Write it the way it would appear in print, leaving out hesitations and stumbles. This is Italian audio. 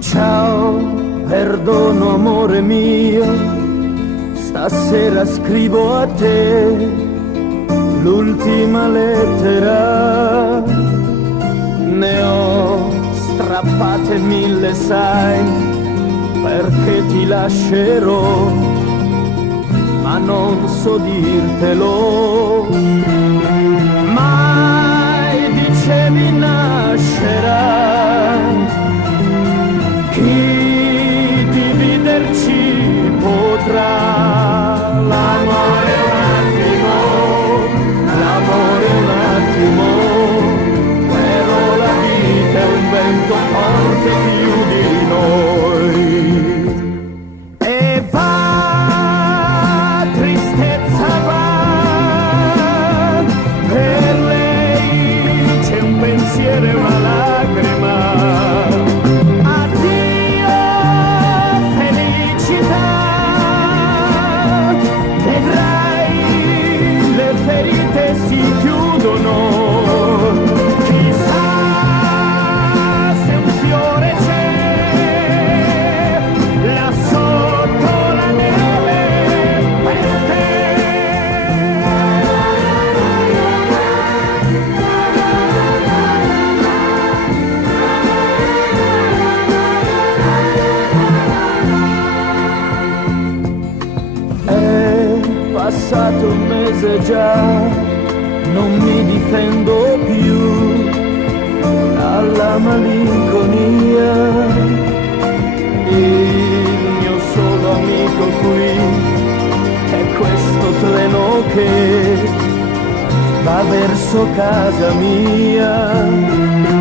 Ciao, perdono amore mio, stasera scrivo a te l'ultima lettera. Ne ho strappate mille, sai, perché ti lascerò, ma non so dirtelo. Mai dicevi nascerà chi dividerci potrà. L'amore è un attimo, l'amore è un attimo, però la vita è un vento forte più di noi. E va, tristezza va, per lei c'è un pensiero e una lacrima. Passato un mese già, non mi difendo più dalla malinconia. Il mio solo amico qui è questo treno che va verso casa mia.